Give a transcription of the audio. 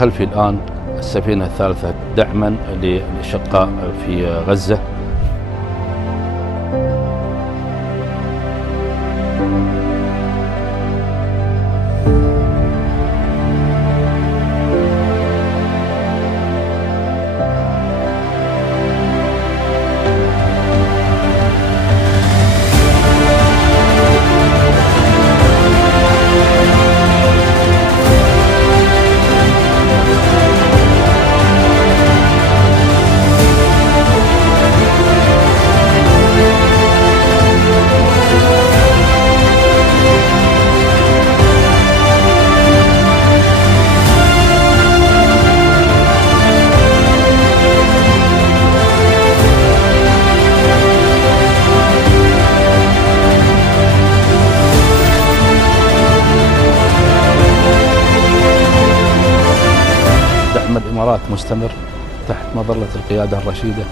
خلفي الآن السفينة الثالثة دعما للأشقاء في غزة. دعم الإمارات مستمر تحت مظلة القيادة الرشيدة